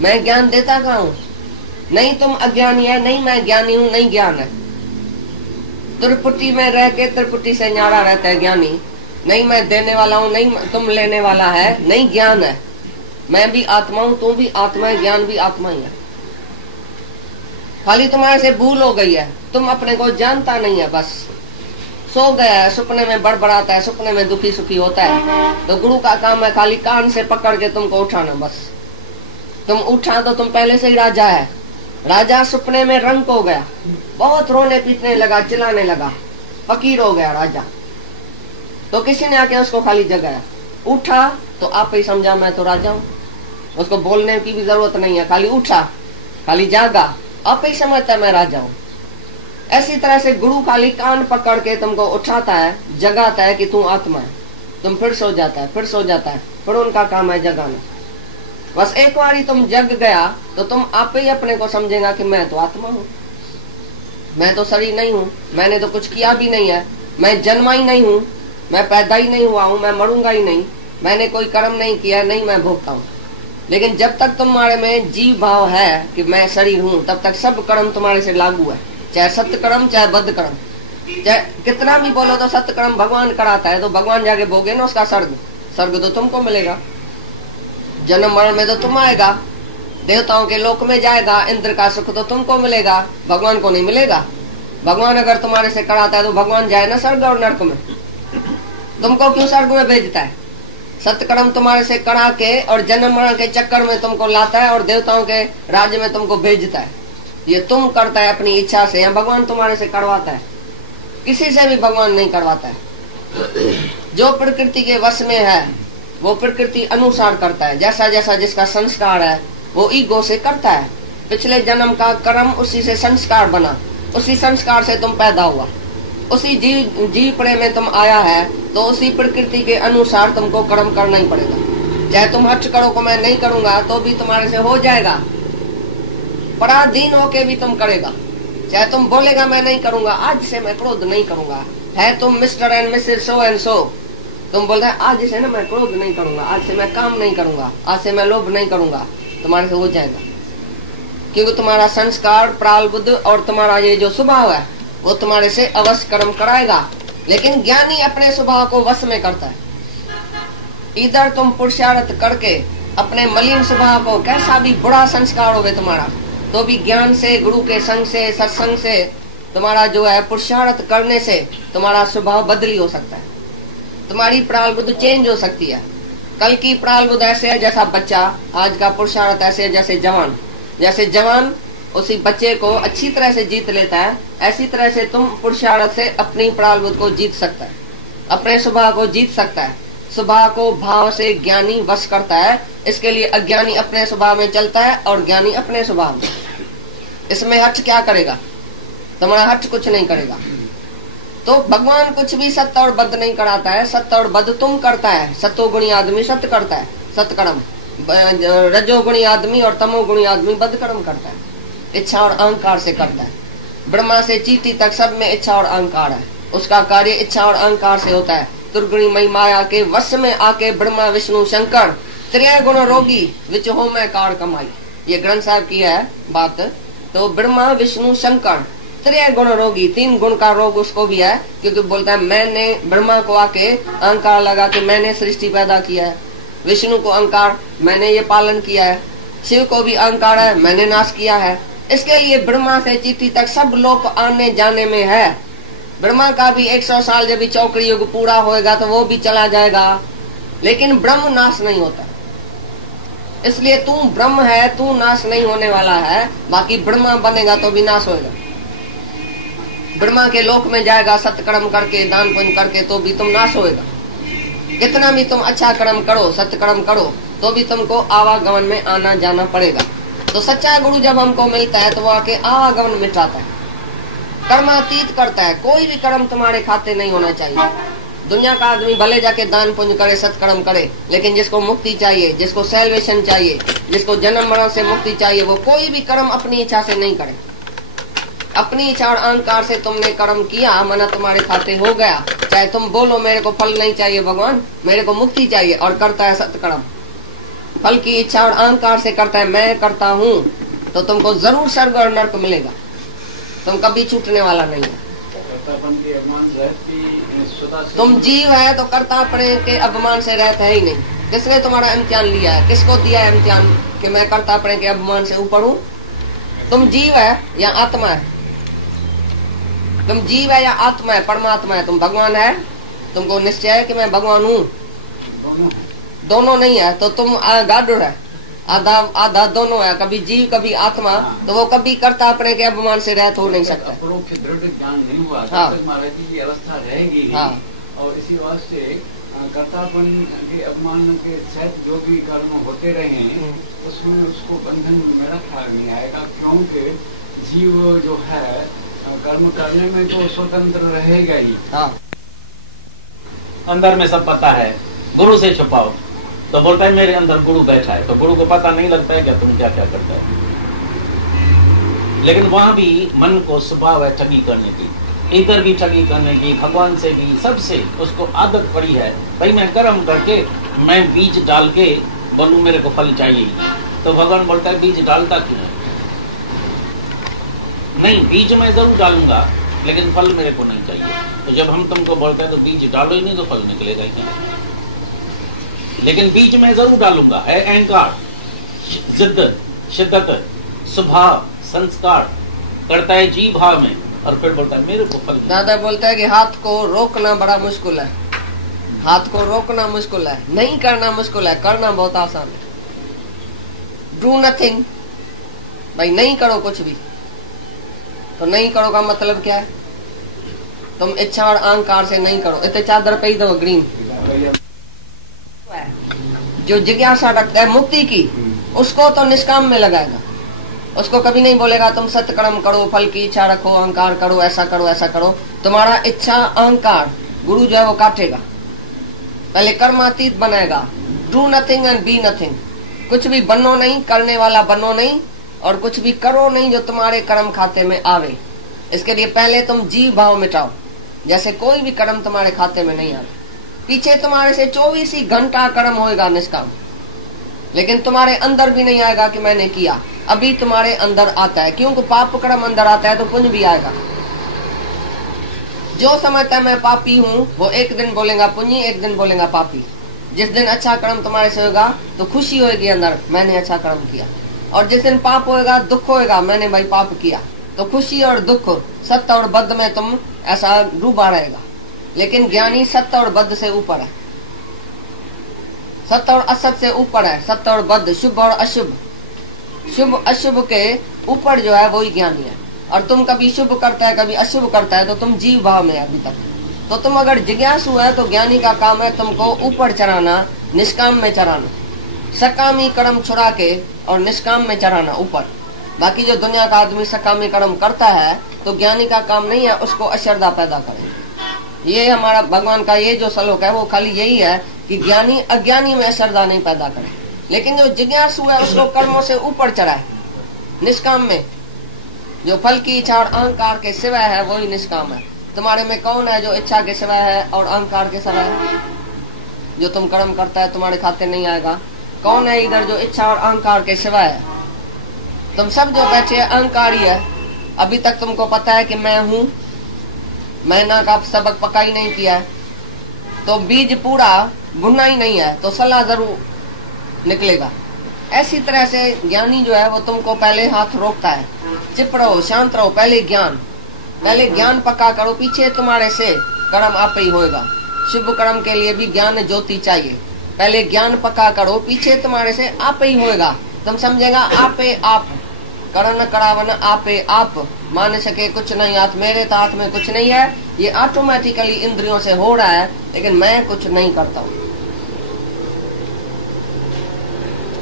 मैं ज्ञान देता कहाँ हूँ? नहीं तुम अज्ञानी है, नहीं मैं ज्ञानी हूँ, नहीं ज्ञान है। त्रिपुटी में रह के त्रिपुटी से न्यारा रहता है ज्ञानी। नहीं मैं देने वाला हूँ, नहीं तुम लेने वाला है, नहीं ज्ञान है। मैं भी आत्मा हूँ, तू भी आत्मा है, ज्ञान भी आत्मा ही है। खाली तुम्हारे से भूल हो गई है, तुम अपने को जानता नहीं है। बस सो गया है, सपने में बड़बड़ाता है, सपने में दुखी सुखी होता है। तो गुरु का काम है खाली कान से पकड़ के तुमको उठाना। बस तुम उठा तो तुम पहले से ही राजा है। राजा सपने में रंग हो गया, बहुत रोने पीटने लगा, चिल्लाने लगा, फकीर हो गया राजा। तो किसी ने आके उसको खाली जगाया, उठा तो आप ही समझा मैं तो राजा हूँ। उसको बोलने की भी जरूरत नहीं है, खाली उठा, खाली जागा, आप ही समझता है मैं राजा हूँ। ऐसी तरह से गुरु खाली कान पकड़ के तुमको उठाता है, जगाता है कि तू आत्मा है। तुम फिर सो जाता है, फिर सो जाता है, फिर उनका काम है जगाना। बस एक बारी तुम जग गया तो तुम आप ही अपने को समझेगा कि मैं तो आत्मा हूँ, मैं तो शरीर नहीं हूँ, मैंने तो कुछ किया भी नहीं है, मैं जन्मा ही नहीं हूँ, मैं पैदा ही नहीं हुआ हूँ, मैं मरूंगा ही नहीं, मैंने कोई कर्म नहीं किया, नहीं मैं भोगता हूँ। लेकिन जब तक तुम्हारे में जीव भाव है कि मैं शरीर हूँ, तब तक सब कर्म तुम्हारे से लागू है, चाहे सत्य कर्म चाहे बद्ध कर्म। चाहे कितना भी बोलो तो सत्य कर्म भगवान कराता है, तो भगवान जाके भोगे ना उसका स्वर्ग। स्वर्ग तो तुमको मिलेगा, जन्म मरण में तो तुम आएगा, देवताओं के लोक में जाएगा, इंद्र का सुख तो तुमको मिलेगा, भगवान को नहीं मिलेगा। भगवान अगर तुम्हारे से कराता है तो भगवान जाए ना स्वर्ग और नरक में, तुमको क्यों स्वर्ग में भेजता है? सत्कर्म तुम्हारे से करा के और जन्म मरण के चक्कर में तुमको लाता है और देवताओं के राज्य में तुमको भेजता है। ये तुम करता है अपनी इच्छा से, या भगवान तुम्हारे से करवाता है? किसी से भी भगवान नहीं करवाता है। जो प्रकृति के वश में है वो प्रकृति अनुसार करता है, जैसा जैसा जिसका संस्कार है वो ईगो से करता है। पिछले जन्म का कर्म उसी से संस्कार बना, उसी संस्कार से तुम पैदा हुआ, उसी जीव प्रेम में तुम आया है, तो उसी प्रकृति के अनुसार तुमको कर्म करना ही पड़ेगा। चाहे तुम हट करो को मैं नहीं करूंगा तो भी तुम्हारे से हो जाएगा, पराधीन होके भी तुम करेगा। चाहे तुम बोलेगा मैं नहीं करूंगा, आज से मैं क्रोध नहीं करूंगा, है तुम mister and Mrs so and so, तुम बोलते हैं आज से ना मैं क्रोध नहीं करूंगा, आज से मैं काम नहीं करूंगा, आज से मैं लोभ नहीं करूंगा, तुम्हारे से हो जाएगा। क्योंकि तुम्हारा संस्कार प्रारब्ध और तुम्हारा ये जो स्वभाव है वो तुम्हारे से अवश्य कर्म कराएगा। लेकिन ज्ञानी अपने स्वभाव को वश में करता है। इधर तुम पुरुषार्थ करके अपने मलिन स्वभाव को, कैसा भी बुरा संस्कार होवे तुम्हारा, तो भी ज्ञान से, गुरु के संग से, सत्संग से, तुम्हारा जो है पुरुषार्थ करने से तुम्हारा स्वभाव बदली हो सकता है, तुम्हारी प्रारब्ध चेंज हो सकती है। कल की प्रारब्ध ऐसे है जैसा बच्चा, आज का पुरुषार्थ ऐसे है जैसे जवान। जैसे जवान उसी बच्चे को अच्छी तरह से जीत लेता है, ऐसी तरह से तुम पुरुषार्थ से अपनी प्रारब्ध को जीत सकता है, अपने स्वभाव को जीत सकता है। स्वभाव को भाव से ज्ञानी वश करता है, इसके लिए अज्ञानी अपने स्वभाव में चलता है और ज्ञानी अपने स्वभाव में। इसमें हट क्या करेगा? तुम्हारा हट कुछ नहीं करेगा। तो भगवान कुछ भी सत्य और बद्ध नहीं कराता है, सत्य और बद्ध तुम करता है। सत्वगुणी आदमी सत्य करता है, सत्कर्म, रजोगुणी आदमी और तमोगुणी आदमी बद्ध कर्म करता है, इच्छा और अहंकार से करता है। ब्रह्मा से चीटी तक सब में इच्छा और अहंकार है, उसका कार्य इच्छा और अहंकार से होता है। दुर्गुणी मई माया के वश में आके ब्रह्मा विष्णु शंकर त्रय गुण रोगी विच हो मैं कार कमाई, ये ग्रंथ साहब की है बात। तो ब्रह्मा विष्णु शंकर त्रय गुण रोगी, 3 गुण का रोग उसको भी है, क्योंकि बोलता है मैंने, ब्रह्मा को आके अहंकार लगा कि मैंने सृष्टि पैदा किया है, विष्णु को अहंकार मैंने ये पालन किया है, शिव को भी अहंकार है मैंने नाश किया है। इसके लिए ब्रह्मा से चीटी तक सब लोग आने जाने में है। ब्रह्मा का भी 100 साल जब भी चौकड़ी युग पूरा होएगा तो वो भी चला जाएगा, लेकिन ब्रह्म नाश नहीं होता। इसलिए तू ब्रह्म है, तू नाश नहीं होने वाला है। बाकी ब्रह्मा बनेगा तो भी नाश होएगा, ब्रह्मा के लोक में जाएगा सत्कर्म करके, दान पुण्य करके, तो भी तुम नाश होएगा। कितना भी तुम अच्छा कर्म करो, सत्कर्म करो, तो भी तुमको आवागमन में आना जाना पड़ेगा। तो सच्चा गुरु जब हमको मिलता है तो वो आके आवागमन मिटाता है, कर्मातीत करता है। कोई भी कर्म तुम्हारे खाते नहीं होना चाहिए। दुनिया का आदमी भले जाके दान पुण्य करे, सत्कर्म करे, लेकिन जिसको मुक्ति चाहिए, जिसको सैल्वेशन चाहिए, जिसको जन्म मरण से मुक्ति चाहिए, वो कोई भी कर्म अपनी इच्छा से नहीं करे। अपनी इच्छा और अहंकार से तुमने कर्म किया, मना तुम्हारे खाते हो गया। चाहे तुम बोलो मेरे को फल नहीं चाहिए भगवान, मेरे को मुक्ति चाहिए, और करता है सत्कर्म, फल की इच्छा और अहंकार से करता है, मैं करता हूँ, तो तुमको जरूर स्वर्ग और नर्क मिलेगा, तुम कभी छूटने वाला नहीं है। तुम जीव है तो कर्ता अपने के अभिमान से रहता है ही नहीं। किसने तुम्हारा इम्तिहान लिया है? किसको दिया है इम्तिहान कि मैं कर्ता अपने के अभिमान से ऊपर हूँ? तुम जीव है या आत्मा है? तुम जीव है या आत्मा है, परमात्मा है? तुम भगवान है? तुमको निश्चय है कि मैं भगवान हूँ? दोनों नहीं है तो तुम गाडुर है, आधा आधा दोनों है, कभी जीव कभी आत्मा, तो वो कभी कर्ता अपने के अभिमान से रहत हो नहीं सकता। दृढ़ ज्ञान नहीं हुआ तब महाराज जी की अवस्था रहेगी। और इसी वास्ते कर्तापन के अभिमान के सहित जो भी कर्म होते रहे उसमें उसको बंधन में रखा नहीं आएगा, क्योंकि जीव जो है कर्म करने में तो स्वतंत्र रहेगा ही। अंदर में सब पता है, गुरु से छुपाओ तो बोलता है मेरे अंदर गुरु बैठा है, तो गुरु को पता नहीं लगता है क्या तुम क्या क्या करता है। लेकिन वहां भी मन को स्वभाव है ठगी करने की, इधर भी ठगी करने की, भगवान से भी, सबसे उसको आदत पड़ी है भाई मैं कर्म करके मैं बीज डाल के बोलूं मेरे को फल चाहिए। तो भगवान बोलता है बीज डालता क्यों है? नहीं, बीज मैं जरूर डालूंगा लेकिन फल मेरे को नहीं चाहिए। तो जब हम तुमको बोलते हैं तो बीज डालो ही नहीं तो फल निकलेगा ही नहीं। लेकिन बीज में जरूर डालूंगा है अहंकार, जिद्दत, शिद्दत, स्वभाव, संस्कार करता है जी भाव में, और फिर बोलता है मेरे को फल। दादा बोलता है कि हाथ को रोकना बड़ा मुश्किल है, हाथ को रोकना मुश्किल है, नहीं करना मुश्किल है, करना बहुत आसान है। डू नथिंग, भाई नहीं करो कुछ भी। तो नहीं करो का मतलब क्या है? तुम इच्छा और अहंकार से नहीं करो। इतने चादर पे ही दो ग्रीन। जो जिज्ञासा रखता है मुक्ति की, उसको तो निष्काम में लगाएगा, उसको कभी नहीं बोलेगा तुम सत्कर्म करो, फल की इच्छा रखो, अहंकार करो, ऐसा करो ऐसा करो। तुम्हारा इच्छा अहंकार गुरु जो है वो काटेगा, पहले कर्मातीत बनाएगा। Do nothing and be nothing, कुछ भी बनो नहीं, करने वाला बनो नहीं, और कुछ भी करो नहीं जो तुम्हारे कर्म खाते में आवे। इसके लिए पहले तुम जीव भाव मिटाओ, जैसे कोई भी कर्म तुम्हारे खाते में नहीं आवे। पीछे तुम्हारे से 24 ही घंटा कर्म होएगा निष्काम, लेकिन तुम्हारे अंदर भी नहीं आएगा कि मैंने किया। अभी तुम्हारे अंदर आता है, क्योंकि पाप कर्म अंदर आता है तो पुण्य भी आएगा। जो समझता है मैं पापी हूँ वो एक दिन बोलेगा पुण्य, एक दिन बोलेगा पापी। जिस दिन अच्छा कर्म तुम्हारे से होगा तो खुशी होगी अंदर, मैंने अच्छा कर्म किया। और जिस दिन पाप होएगा, दुख होएगा, मैंने भाई पाप किया, तो खुशी और दुख, सत्य और बद्ध में तुम ऐसा डूबा रहेगा। लेकिन ज्ञानी सत्य और बद्ध से ऊपर है, सत्य और असत से ऊपर है, सत्य और बद्ध, शुभ और अशुभ, शुभ अशुभ के ऊपर जो है वही ज्ञानी है। और तुम कभी शुभ करता है कभी अशुभ करता है तो तुम जीव भाव में है अभी तक। तो तुम अगर जिज्ञासु है तो ज्ञानी का काम है तुमको ऊपर चढ़ाना, निष्काम में चढ़ाना, सकामी कर्म छुड़ा के और निष्काम में चढ़ाना ऊपर। बाकी जो दुनिया का आदमी सकामी कर्म करता है तो ज्ञानी का काम नहीं है उसको अश्रद्धा पैदा करे। ये हमारा भगवान का ये जो श्लोक है वो खाली यही है कि ज्ञानी अज्ञानी में अश्रद्धा नहीं पैदा करे। लेकिन जो जिज्ञासु है उसको कर्मों से ऊपर चढ़ाए, निष्काम में। जो फल की इच्छा और अहंकार के सिवाय है वही निष्काम है। तुम्हारे में कौन है जो इच्छा के सिवाय है और अहंकार के सिवाय है? जो तुम कर्म करता है तुम्हारे खाते नहीं आएगा। कौन है इधर जो इच्छा और अहंकार के सिवाय है? तुम सब जो बैठे अहंकारी है। अभी तक तुमको पता है कि मैं हूँ, महीना का सबक पक्का ही नहीं किया है, तो बीज पूरा भुना ही नहीं है तो सलाह जरूर निकलेगा। ऐसी तरह से ज्ञानी जो है वो तुमको पहले हाथ रोकता है, चुप रहो, शांत रहो, पहले ज्ञान पक्का करो, पीछे तुम्हारे से कर्म आप ही होएगा। शुभ कर्म के लिए भी ज्ञान ज्योति चाहिए, पहले ज्ञान पक्का करो, पीछे तुम्हारे से आप ही होएगा। तुम समझेगा आपे आप, करण करावन आपे आप, मान सके कुछ नहीं हाथ, मेरे तो हाथ में कुछ नहीं है, ये ऑटोमेटिकली इंद्रियों से हो रहा है, लेकिन मैं कुछ नहीं करता हूँ।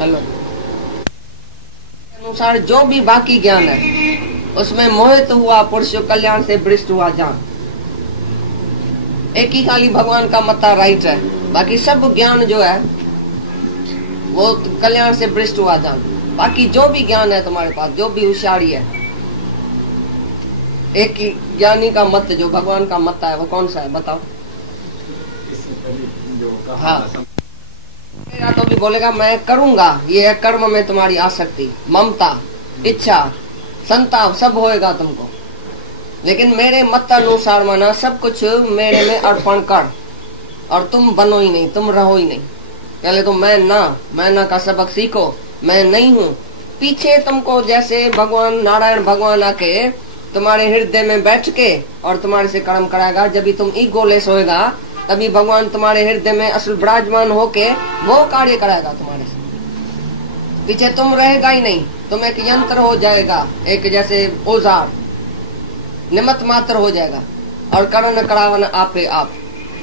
हेलो, अनुसार जो भी बाकी ज्ञान है उसमें मोहित हुआ पुरुष कल्याण से भ्रष्ट हुआ जान। एक ही खाली भगवान का मता राइट है, बाकी सब ज्ञान जो है वो कल्याण से भ्रष्ट हुआ जान। बाकी जो भी ज्ञान है तुम्हारे पास, जो भी होशियारी है, एक ही ज्ञानी का मत जो भगवान का मत है वो कौन सा है बताओ? हाँ, करेगा तो भी बोलेगा मैं करूंगा। ये है कर्म में तुम्हारी आसक्ति, ममता, इच्छा, संताप सब होएगा तुमको। लेकिन मेरे मत अनुसार माना सब कुछ मेरे में अर्पण कर और तुम बनो ही नहीं, तुम रहो ही नहीं। पहले तो मैं ना का सबक सीखो, मैं नहीं हूँ। पीछे तुमको जैसे भगवान नारायण भगवान आके तुम्हारे हृदय में बैठ के और तुम्हारे से कर्म कराएगा। जब भी तुम ईगोलेस होएगा तभी भगवान तुम्हारे हृदय में असल विराजमान होके वो कार्य कराएगा तुम्हारे से। पीछे तुम रहेगा ही नहीं, तुम एक यंत्र हो जाएगा, एक जैसे औजार निमित्त मात्र हो जाएगा और करण करावन आपे आप।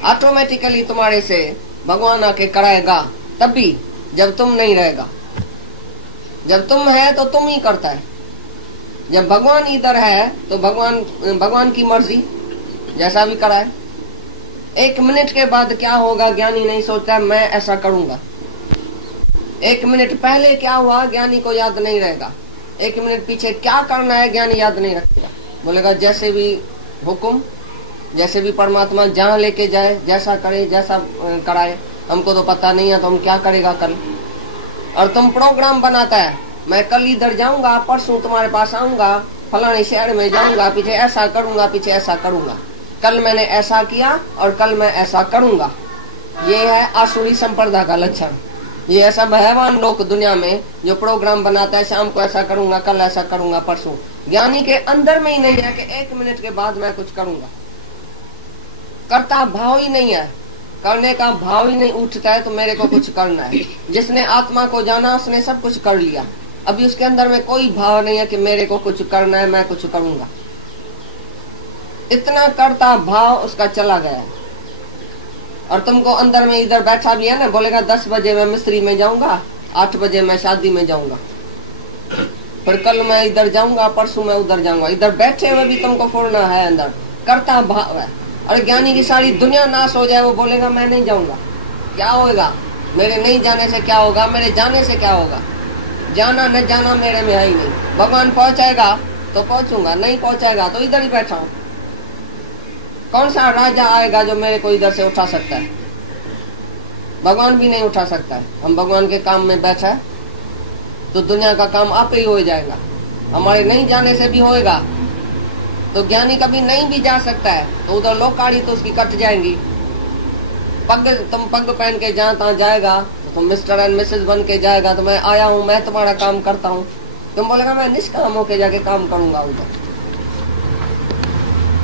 ऑटोमेटिकली तुम्हारे से भगवान आके कराएगा तभी जब तुम नहीं रहेगा। जब तुम है तो तुम ही करता है। जब भगवान इधर है तो भगवान की मर्जी जैसा भी कराए। 1 मिनट के बाद क्या होगा ज्ञानी नहीं सोचता मैं ऐसा करूंगा। 1 मिनट पहले क्या हुआ ज्ञानी को याद नहीं रहेगा। 1 मिनट पीछे क्या करना है ज्ञानी याद नहीं रखेगा। बोलेगा जैसे भी हुक्म, जैसे भी परमात्मा जहाँ लेके जाए, जैसा करे, जैसा कराए, हमको तो पता नहीं है तो हम क्या करेगा कल। और तुम प्रोग्राम बनाता है, मैं कल इधर जाऊंगा, परसों तुम्हारे पास आऊंगा, फलाने शहर में जाऊंगा, पीछे ऐसा करूंगा, पीछे ऐसा करूंगा, कल मैंने ऐसा किया और कल मैं ऐसा करूंगा। ये है आसुरी संप्रदा का लक्षण। ये ऐसा भयवान लोग दुनिया में जो प्रोग्राम बनाता है, शाम को ऐसा करूंगा, कल ऐसा करूंगा, परसों। ज्ञानी के अंदर में ही नहीं है कि 1 मिनट के बाद मैं कुछ करूंगा। करता भाव ही नहीं है, करने का भाव ही नहीं उठता है तो मेरे को कुछ करना है। जिसने आत्मा को जाना उसने सब कुछ कर लिया। अभी उसके अंदर में कोई भाव नहीं है कि मेरे को कुछ करना है, मैं कुछ करूंगा। इतना करता भाव उसका चला गया। और तुमको अंदर में इधर बैठा भी है ना, बोलेगा 10 बजे मैं मिस्त्री में जाऊंगा, 8 बजे मैं शादी में जाऊंगा, फिर कल मैं इधर जाऊंगा, परसों मैं उधर जाऊंगा। इधर बैठे हुए भी तुमको फुरना है, अंदर करता भाव है। और ज्ञानी की सारी दुनिया नाश हो जाए, वो बोलेगा मैं नहीं जाऊंगा। क्या होगा? मेरे नहीं जाने से क्या होगा? मेरे जाने से क्या होगा? जाना न जाना मेरे में है ही नहीं। भगवान पहुंचाएगा तो पहुंचूंगा, नहीं पहुंचाएगा तो इधर ही बैठा हूं। कौन सा राजा आएगा जो मेरे को इधर से उठा सकता है? भगवान भी नहीं उठा सकता है। हम भगवान के काम में बैठा है तो दुनिया का काम आप ही हो जाएगा। हमारे नहीं जाने से भी होएगा। तो ज्ञानी कभी नहीं भी जा सकता है तो उधर लोकाड़ी तो उसकी कट जाएंगी। तुम पग पहन के जहाँ तहाँ जाएगा तो तुम मिस्टर एंड मिसेस बन के जाएगा। तो मैं आया हूँ, मैं तुम्हारा काम करता हूँ। तुम बोलेगा मैं निष्काम होके जाके काम करूंगा उधर।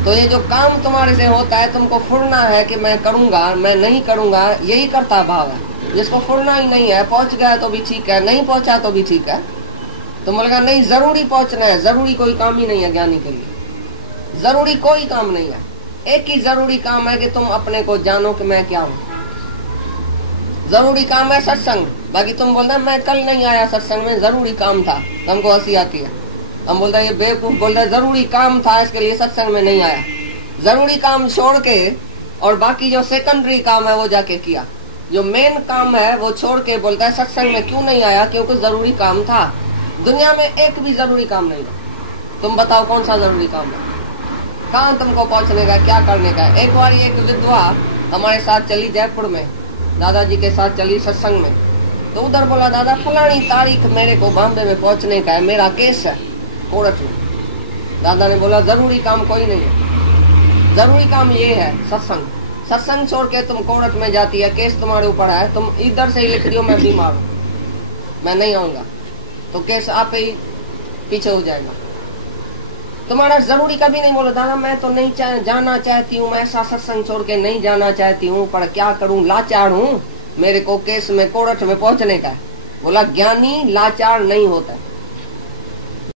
तो ये जो काम तुम्हारे से होता है, तुमको फुरना है कि मैं करूंगा, मैं नहीं करूंगा, यही करता भाव है। जिसको फुरना ही नहीं है, पहुंच गया तो भी ठीक है, नहीं पहुंचा तो भी ठीक है। तुम बोलेगा नहीं जरूरी पहुंचना है। जरूरी कोई काम ही नहीं है ज्ञानी के लिए। जरूरी कोई काम नहीं है। एक ही जरूरी काम है कि तुम अपने को जानो कि मैं क्या हूँ। जरूरी काम है सत्संग। बाकी तुम बोलना मैं कल नहीं आया सत्संग में, जरूरी काम था, हमको हंसी आती है। हम बोलते हैं ये बेवकूफ बोल रहे जरूरी काम था इसके लिए सत्संग में नहीं आया। जरूरी काम छोड़ के और बाकी जो सेकेंडरी काम है वो जाके किया। जो मेन काम है वो छोड़ के बोलता है सत्संग में क्यों नहीं आया? क्योंकि जरूरी काम था। दुनिया में एक भी जरूरी काम नहीं है। तुम बताओ कौन सा जरूरी काम है? कहाँ तुमको पहुंचने का, क्या करने का? एक बार एक विधवा हमारे साथ चली जयपुर में, दादाजी के साथ चली सत्संग में। तो उधर बोला दादा फलानी तारीख मेरे को बॉम्बे में पहुंचने का है, मेरा केस है कोर्ट में। दादा ने बोला जरूरी काम कोई नहीं है। जरूरी काम ये है सत्संग। सत्संग छोड़ के तुम कोर्ट में जाती है, केस तुम्हारे ऊपर है, तुम इधर से ही लिख दियो मैं बीमार हूँ, मैं नहीं आऊंगा, तो केस आप ही पीछे हो जाएगा। तुम्हारा जरूरी कभी नहीं बोला दादा मैं तो नहीं जाना चाहती हूँ, मैं ऐसा सत्संग छोड़ के नहीं जाना चाहती हूँ, पर क्या करूँ, लाचार हूँ, मेरे को केस में कोर्ट में पहुंचने का है। बोला ज्ञानी लाचार नहीं होता है।